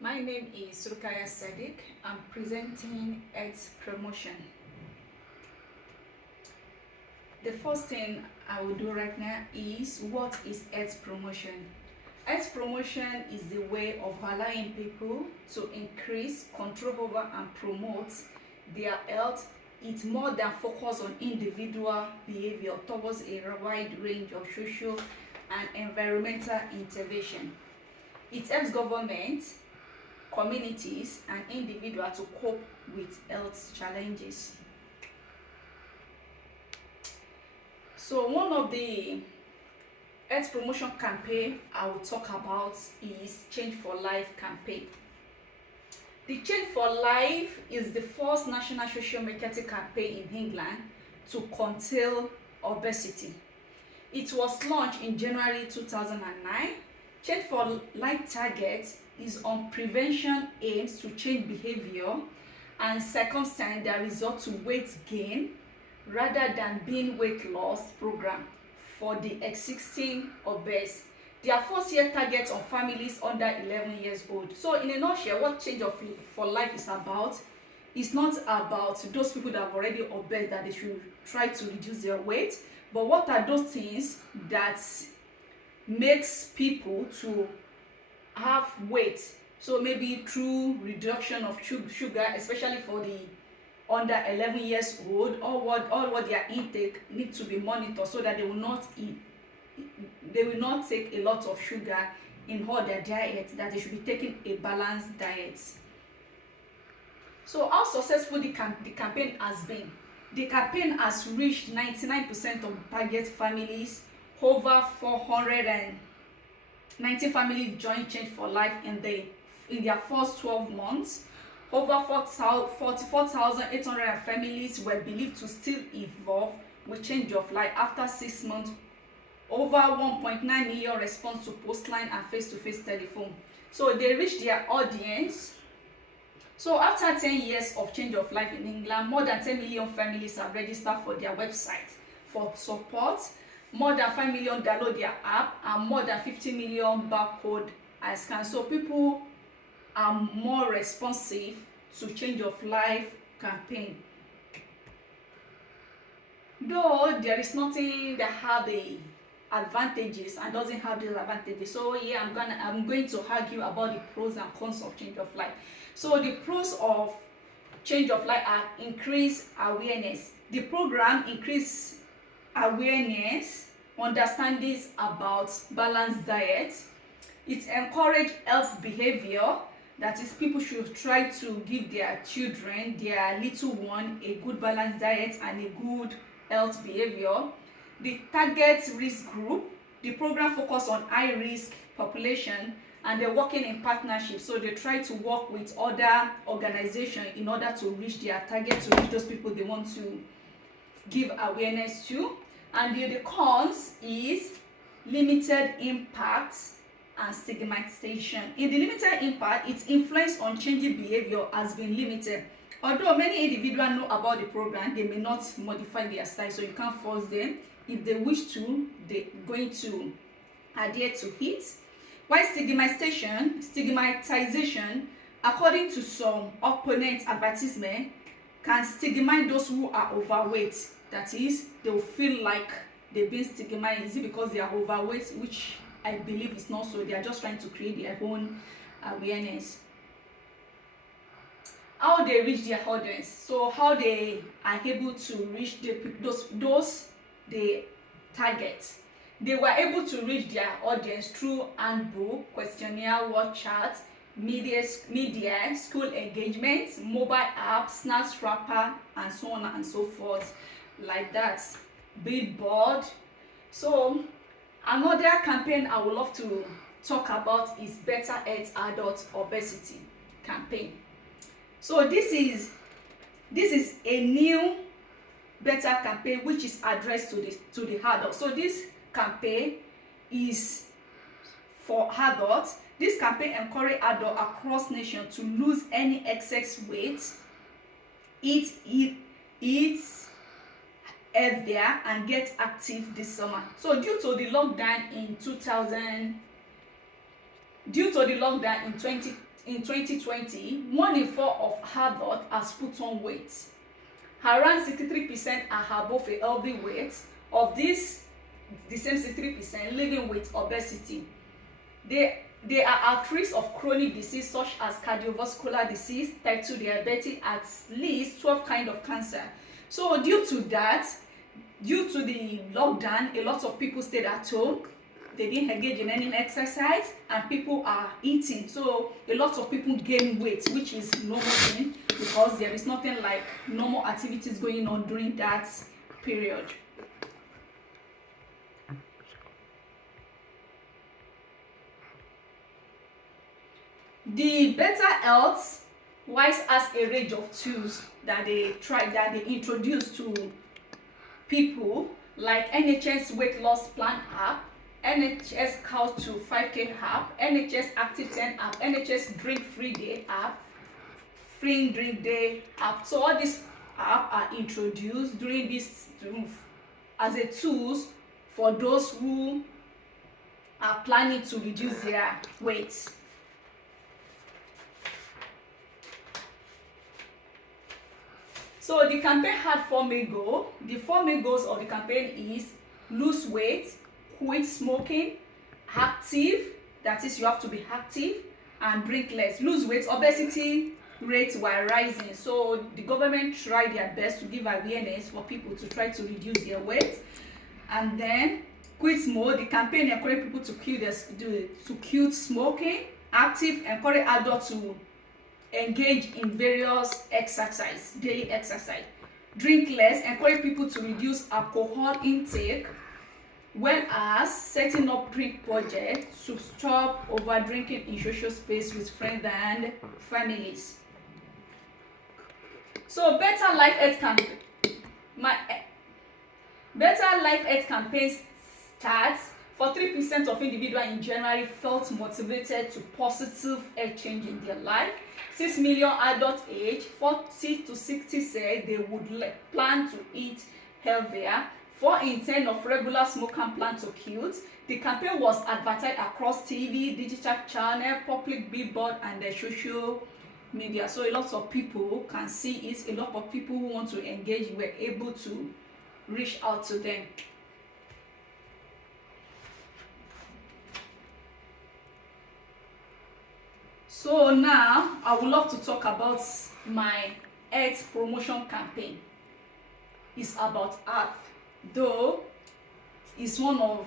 My name is Rukaya Sadiq. I'm presenting Earth Promotion. The first thing I will do right now is what is Earth Promotion? Earth Promotion is the way of allowing people to increase, control over, and promote their health. It's more than focus on individual behavior towards a wide range of social and environmental intervention. It helps government, communities, and individuals to cope with health challenges. So one of the health promotion campaign I will talk about is Change for Life campaign. The Change for Life is the first national social marketing campaign in England to curtail obesity. It was launched in January 2009. Change for Life target is on prevention aims to change behavior and circumstance that result to weight gain rather than being weight loss program for the existing obese. Their first year target on families under 11 years old. So in a nutshell, what Change for Life is about is not about those people that are already obese that they should try to reduce their weight, but what are those things that makes people to have weight. So maybe through reduction of sugar, especially for the under 11 years old, or what their intake need to be monitored so that they will not take a lot of sugar in all their diet, that they should be taking a balanced diet. So how successful the campaign has been? The campaign has reached 99% of target families. Over 490 families joined Change for Life in their first 12 months. Over 44,800 families were believed to still evolve with Change of Life after 6 months. Over 1.9 million response to postline and face-to-face telephone. So they reached their audience. So after 10 years of Change of Life in England, more than 10 million families have registered for their website for support. More than 5 million download their app, and more than 50 million barcode are scanned. So people are more responsive to Change of Life campaign. Though there is nothing that have the advantages and doesn't have disadvantages. So yeah, I'm going to argue about the pros and cons of Change of Life. So the pros of Change of Life are increased awareness. The program increase awareness, understandings about balanced diet. It encourage health behavior, that is, people should try to give their children, their little one, a good balanced diet and a good health behavior. The target risk group, the program focus on high risk population, and they're working in partnership, so they try to work with other organizations in order to reach their target, to reach those people they want to give awareness to. And the cons is limited impact and stigmatization. In the limited impact, its influence on changing behavior has been limited. Although many individuals know about the program, they may not modify their style, so you can't force them. If they wish to, they're going to adhere to it. While stigmatization, according to some opponent advertisement, can stigmatize those who are overweight. That is, they will feel like they've been stigmatized. Is it because they are overweight? Which I believe is not so. They are just trying to create their own awareness. How they reach their audience. So how they are able to reach those they target. They were able to reach their audience through handbook, questionnaire, word chat, media, school engagements, mobile apps, snacks wrapper, and so on and so forth, like that. Billboard. So another campaign I would love to talk about is Better Health Adult Obesity campaign. So this is a new better campaign which is addressed to the adults. So this campaign is for adults. This campaign encourage adults across nation to lose any excess weight, eat healthier, and get active this summer. So due to the lockdown in in 2020, 1 in 4 of adults has put on weight. Around 63% are above a healthy weight. Of this, the same 63% living with obesity. They are at risk of chronic disease such as cardiovascular disease, type 2 diabetes, at least 12 kinds of cancer. So due to the lockdown, a lot of people stayed at home. They didn't engage in any exercise, and people are eating. So a lot of people gain weight, which is normal thing, because there is nothing like normal activities going on during that period. The Better Health Wise has a range of tools that they introduce to people, like NHS Weight Loss Plan app, NHS Couch to 5K app, NHS Active 10 app, NHS Drink Free Day app, Free Drink Day app. So all these apps are introduced during this as a tools for those who are planning to reduce their weight. So the campaign had 4 main goals. The 4 main goals of the campaign is lose weight, quit smoking, active, that is you have to be active, and drink less. Lose weight, obesity rates were rising, so the government tried their best to give awareness for people to try to reduce their weight. And then quit smoke, the campaign encourage people to quit smoking. Active, encourage adults to engage in various exercise, daily exercise. Drink less, encourage people to reduce alcohol intake, whereas setting up drink projects to stop over drinking in social space with friends and families. So Better Life Health campaign starts. 43% of individuals in January felt motivated to positive health change in their life. 6 million adults aged 40 to 60 said they would plan to eat healthier. 4 in 10 of regular smokers plan to quit. The campaign was advertised across TV, digital channel, public billboard, and the social media. So a lot of people can see it. A lot of people who want to engage were able to reach out to them. So now I would love to talk about my health promotion campaign. It's about health, though it's one of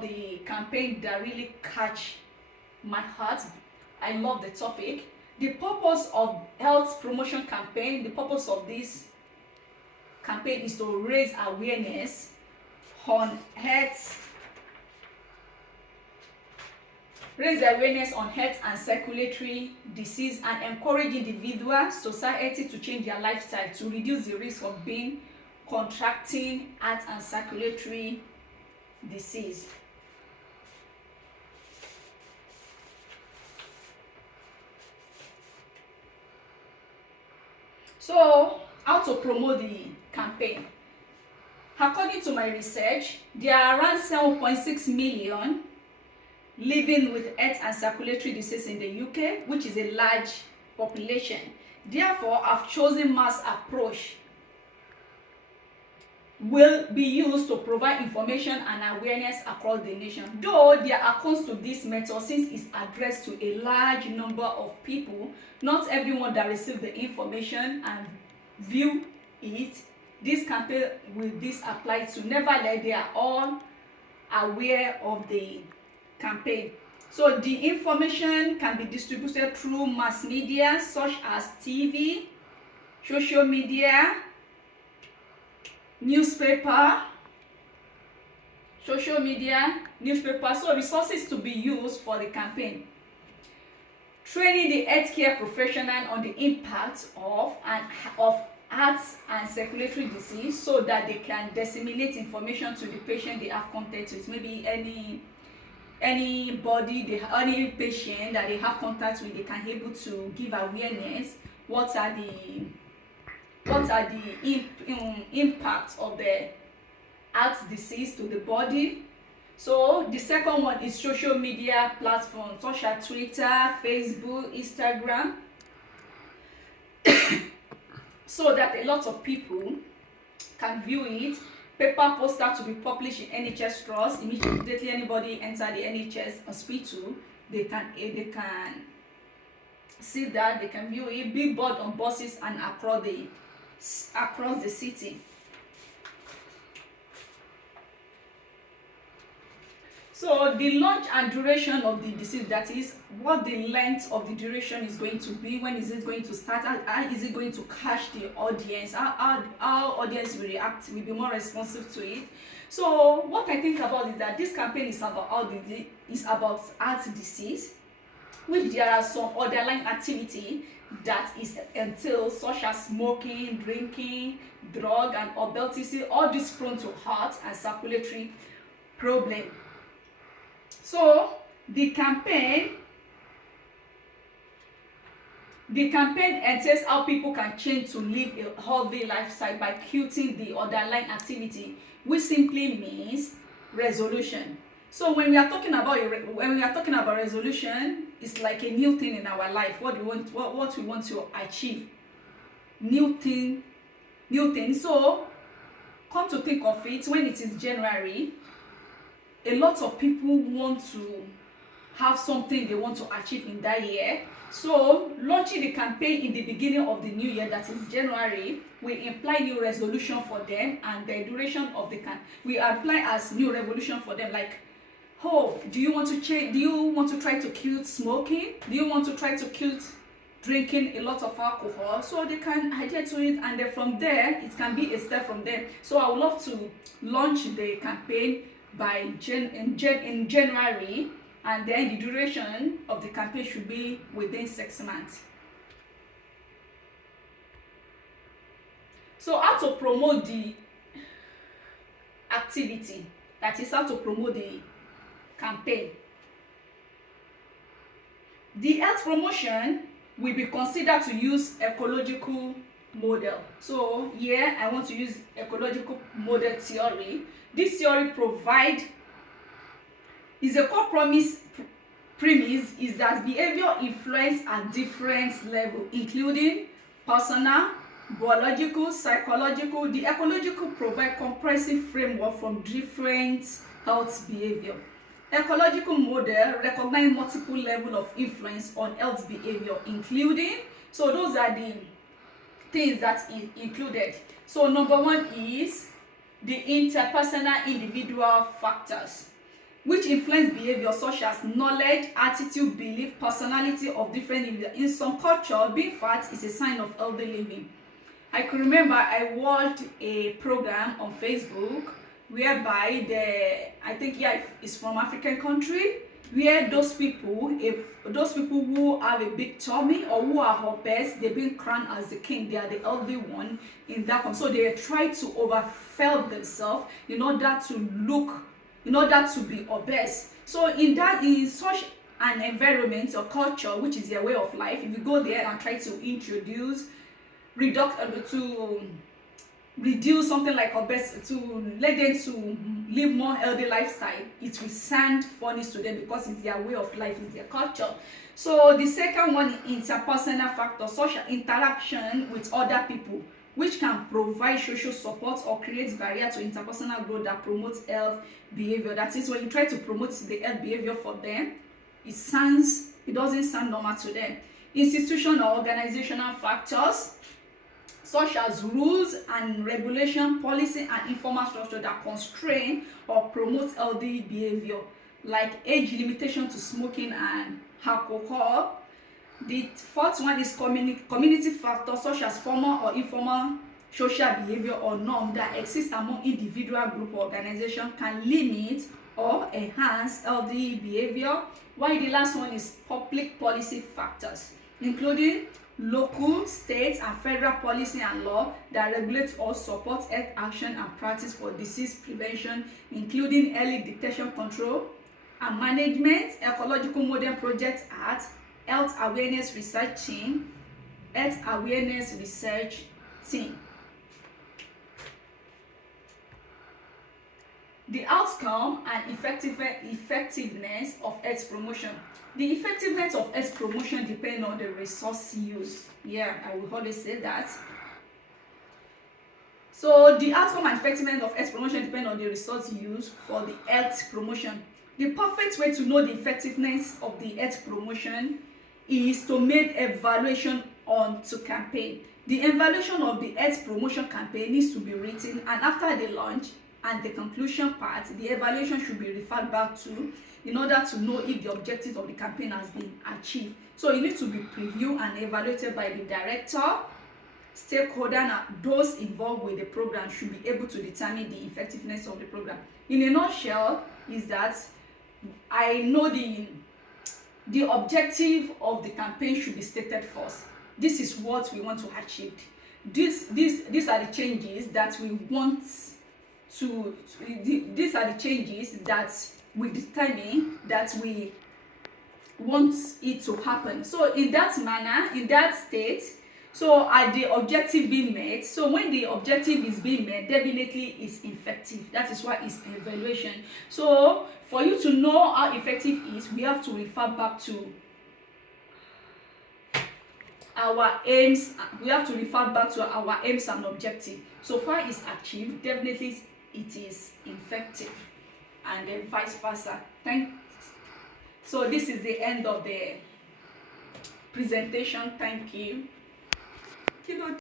the campaigns that really catch my heart. I love the topic. The purpose of health promotion campaign, the purpose of this campaign is to raise awareness on health and circulatory disease, and encourage individuals, society to change their lifestyle to reduce the risk of contracting heart and circulatory disease. So, how to promote the campaign? According to my research, there are around 7.6 million living with heart and circulatory disease in the UK, which is a large population. Therefore, I've chosen mass approach will be used to provide information and awareness across the nation. Though there are cons to this method, since it's addressed to a large number of people, not everyone that receive the information and view it, this campaign will apply to. Nevertheless, they are all aware of the campaign. So the information can be distributed through mass media such as TV, social media, newspaper. So resources to be used for the campaign. Training the healthcare professional on the impact of heart and circulatory disease, so that they can disseminate information to the patient they have contact with. Maybe any patient that they have contact with, they can be able to give awareness what are the impacts of the heart disease to the body. So the second one is social media platforms such as Twitter, Facebook, Instagram, so that a lot of people can view it. Paper poster to be published in NHS trust. Immediately anybody enter the NHS hospital, they can see that, they can view it. Billboard on buses and across the city. So the launch and duration of the disease, that is what the length of the duration is going to be, when is it going to start, how is it going to catch the audience, how audience will react, will be more responsive to it. So what I think about is that this campaign is about heart disease, which there are some underlying activity that is entailed, such as smoking, drinking, drug and obesity, all this prone to heart and circulatory problem. So the campaign entails how people can change to live a healthy lifestyle by cutting the underlying activity, which simply means resolution. So when we are talking about resolution, it's like a new thing in our life. What we want to achieve, new thing. So come to think of it, when it is January, a lot of people want to have something they want to achieve in that year. So launching the campaign in the beginning of the new year, that is January, will imply new resolution for them, and the duration of the we apply as new resolution for them. Like, oh, do you want to change? Do you want to try to kill smoking? Do you want to try to kill drinking a lot of alcohol? So they can adhere to it, and then from there it can be a step from there. So I would love to launch the campaign in January, and then the duration of the campaign should be within 6 months. So how to promote the activity, that is how to promote the campaign. The health promotion will be considered to use ecological model. So here I want to use ecological model theory. This theory is a core premise is that behavior influence at different level, including personal, biological, psychological. The ecological provide comprehensive framework from different health behavior. Ecological model recognize multiple level of influence on health behavior, including, so those are the things that is included. So number one is the interpersonal individual factors, which influence behavior, such as knowledge, attitude, belief, personality of different individuals. In some culture, being fat is a sign of healthy living. I can remember I watched a program on Facebook whereby it's from African country, where those people who have a big tummy or who are obese, they've been crowned as the king. They are the healthy one in that one. So they try to overfill themselves in order to be obese. So in such an environment or culture, which is their way of life, if you go there and try to reduce something like obesity, to let them to live more healthy lifestyle, it will sound funny to them because it's their way of life, it's their culture. So the second one is interpersonal factor, such as interaction with other people, which can provide social support or create barrier to interpersonal growth that promotes health behavior. That is, when you try to promote the health behavior for them, it doesn't sound normal to them. Institutional or organizational factors, such as rules and regulation, policy and informal structure that constrain or promote healthy behavior, like age limitation to smoking and alcohol. The fourth one is community factors, such as formal or informal social behavior or norm that exist among individual, group or organization, can limit or enhance healthy behavior. While the last one is public policy factors, including local, state and federal policy and law that regulate or support health action and practice for disease prevention, including early detection, control and management, ecological model project at health awareness research team. The outcome and effectiveness of health promotion. The effectiveness of health promotion depends on the resource used. Yeah, I will always say that. So the outcome and effectiveness of health promotion depend on the resource used for the health promotion. The perfect way to know the effectiveness of the health promotion is to make evaluation on to campaign. The evaluation of the health promotion campaign needs to be written, and after the launch and the conclusion part, the evaluation should be referred back to in order to know if the objective of the campaign has been achieved. So it needs to be previewed and evaluated by the director. Stakeholder and those involved with the program should be able to determine the effectiveness of the program. In a nutshell, is that I know the objective of the campaign should be stated first. This is what we want to achieve. These are the changes that we want to. These are the changes that we determine that we want it to happen. So in that manner, in that state, so are the objective being met? So when the objective is being met, definitely it's effective. That is why it's evaluation. So for you to know how effective it is, we have to refer back to our aims. We have to refer back to our aims and objective. So far it's achieved, definitely it is effective, and then vice versa. So this is the end of the presentation. Thank you.